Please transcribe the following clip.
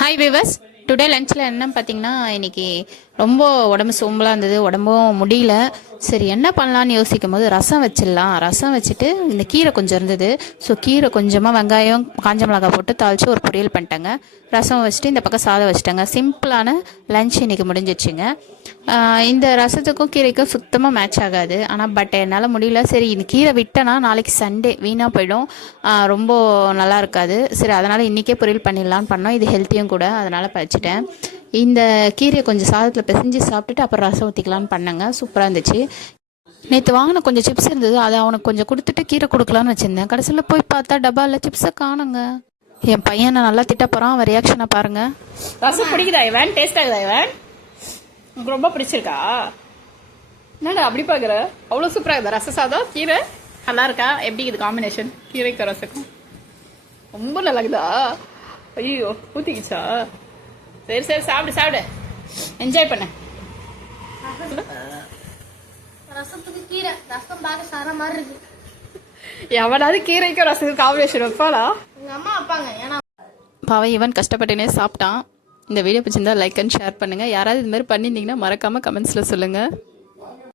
Hi viewers, today லஞ்சில் என்னன்னு பார்த்தீங்கன்னா இன்றைக்கி ரொம்ப உடம்பு சோம்பலாக இருந்தது, உடம்பும் முடியல. சரி என்ன பண்ணலான்னு யோசிக்கும் போது ரசம் வச்சிடலாம். ரசம் வச்சுட்டு இந்த கீரை கொஞ்சம் இருந்தது. ஸோ கீரை கொஞ்சமாக வெங்காயம் காஞ்ச மிளகாய் போட்டு தாளித்து ஒரு பொரியல் பண்ணிட்டேங்க. ரசம் வச்சுட்டு இந்த பக்கம் சாதம் வச்சுட்டேங்க. சிம்பிளான லஞ்ச் இன்றைக்கி முடிஞ்சிச்சுங்க. இந்த ரசத்துக்கும் கீரைக்கும் சுத்தமாக மேட்ச் ஆகாது. ஆனால் என்னால் முடியல. சரி இந்த கீரை விட்டேன்னா நாளைக்கு சண்டே வீணாக போயிடும், ரொம்ப நல்லா இருக்காது. சரி அதனால் இன்றைக்கே பொரியல் பண்ணிடலான்னு பண்ணோம். இது ஹெல்த்தியும் கூட, அதனால் பறிச்சிட்டேன். இந்த கீரையை கொஞ்சம் சாதத்தில் பிசைஞ்சு சாப்பிட்டுட்டு அப்புறம் ரசம் ஊற்றிக்கலான்னு பண்ணேங்க. சூப்பராக இருந்துச்சு. நேற்று வாங்கின கொஞ்சம் சிப்ஸ் இருந்தது, அதை அவனுக்கு கொஞ்சம் கொடுத்துட்டு கீரை கொடுக்கலான்னு வச்சுருந்தேன். கடைசியில் போய் பார்த்தா டப்பாவில் சிப்ஸை காணுங்க. என் பையனை நல்லா திட்ட போகிறான். அவன் ரியாக்ஷனை பாருங்கள். ரசம் பிடிக்குதா இவன்? டேஸ்ட் ஆகுதா இவன்? உங்களுக்கு ரொம்ப பிடிச்சிருக்கா? என்னடா அப்படி பார்க்குற? அவ்வளோ சூப்பராக இருக்குதா ரச சாதம்? கீரை நல்லா இருக்கா? எப்படி இது காம்பினேஷன் கீரைக்கும் ரசக்கும்? ரொம்ப நல்லா இருக்குதா? ஐயோ ஊற்றிக்கிச்சா? சரி சரி சாப்பிடு சாப்பிடு, என்ஜாய் பண்ண. ரசத்துக்கு கீரை, ரசம் பார்க்க சார மாதிரி இருக்கு. எவனாவது கீரைக்கும் ரசத்துக்கு காம்பினேஷன் வைப்பாளா? எங்க அம்மா வைப்பாங்க. ஏன்னா பாவை இவன் கஷ்டப்பட்டுனே சாப்பிட்டான். இந்த வீடியோ பிடிச்சிருந்தா லைக் அண்ட் ஷேர் பண்ணுங்கள். யாராவது இது மாதிரி பண்ணியிருந்தீங்கன்னா மறக்காமல் கமெண்ட்ஸில் சொல்லுங்கள்.